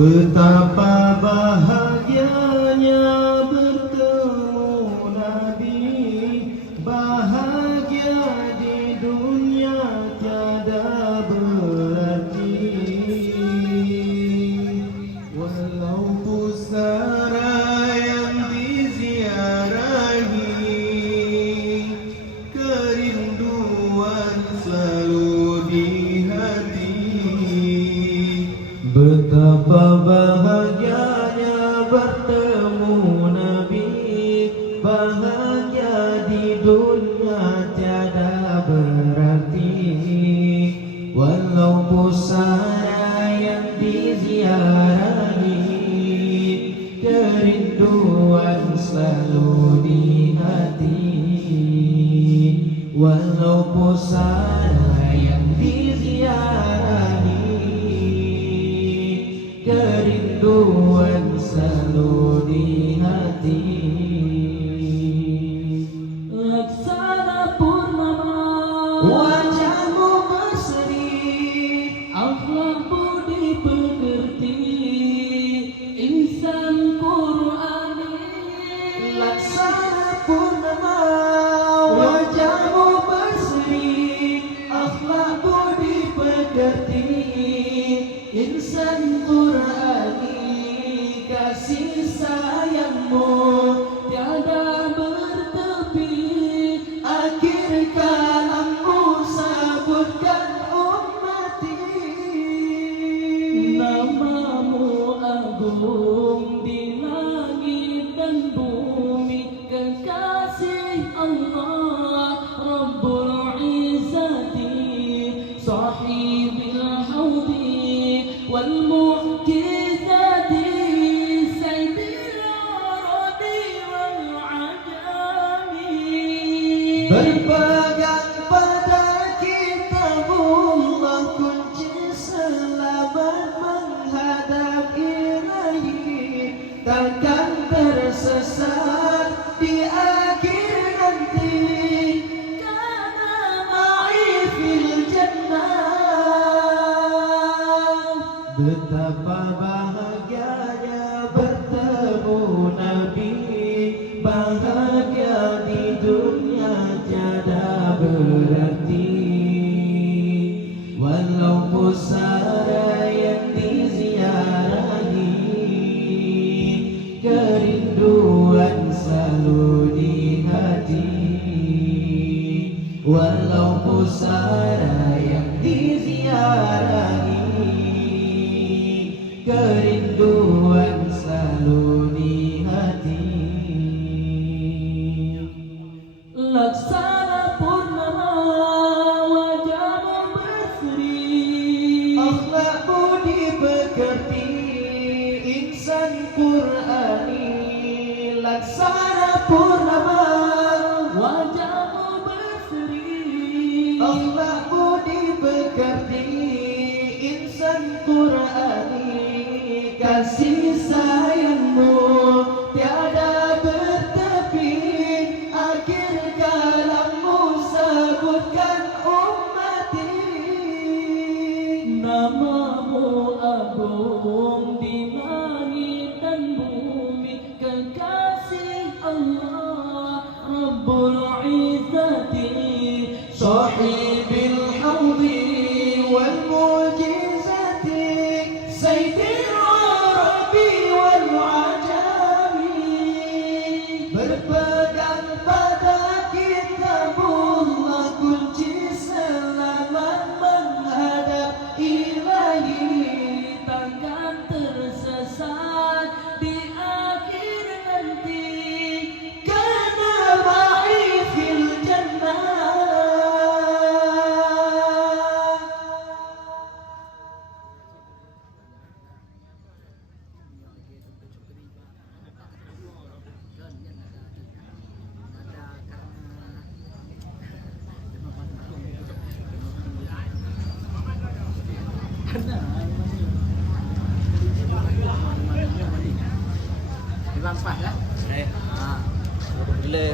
Betapa bahagianya bertemu Nabi, bahagia di dunia tiada berarti. Walau pusara yang diziarahi, kerinduan selalu di hati. Betapa bahagianya bertemu Nabi, bahagia di dunia tiada berarti. Walau pusara yang diziarahi, kerinduan selalu di hati. Walau pusara yang diziarahi, kerinduan selalu di hati. Laksana purnama, wajahmu berseri, akhlak budi pekerti, insan Qur'ani. Laksana purnama, wajahmu berseri, akhlak budi pekerti, insan Qur'ani. Kasih sayangmu tiada bertepi, akhir kalammu sabutkan ummati. Namamu agung di langit dan bumi, kekasih Allah Rabbul Izzati, sahibil haudi wal mu'jizati, sayyidil aradi wal ajami. Berpegang pada kitabullah, kunci selamat menghadap ilahi, takkan tersesat di akhir nanti. Kana ma'i fil jannah. Betapa bahagianya bertemu Nabi, bahagia di dunia tiada berarti. Walau pusara yang diziarahi, kerinduan selalu di hati. Walau pusara yang diziarahi, kerinduan selalu di hati. Laksana purnama, wajahmu berseri, akhlak budi pekerti, insan Qur'ani. Laksana purnama, wajahmu berseri, akhlak budi pekerti, insan Qur'ani. Kasih sayangmu tiada bertepi, akhir kalammu sebutkan ummati. Namamu agung di langit dan bumi, kekasih Allah Rabbul Izzati, sahibil haudi wal mu'jizati, sayyidil arabi wal ajami. Berpegang pada kitabullah, kunci selamat menghadap ilahi, takkan tersesat di akhir nanti. Kana ma'i fil jannah. Lima empat lah. Gila.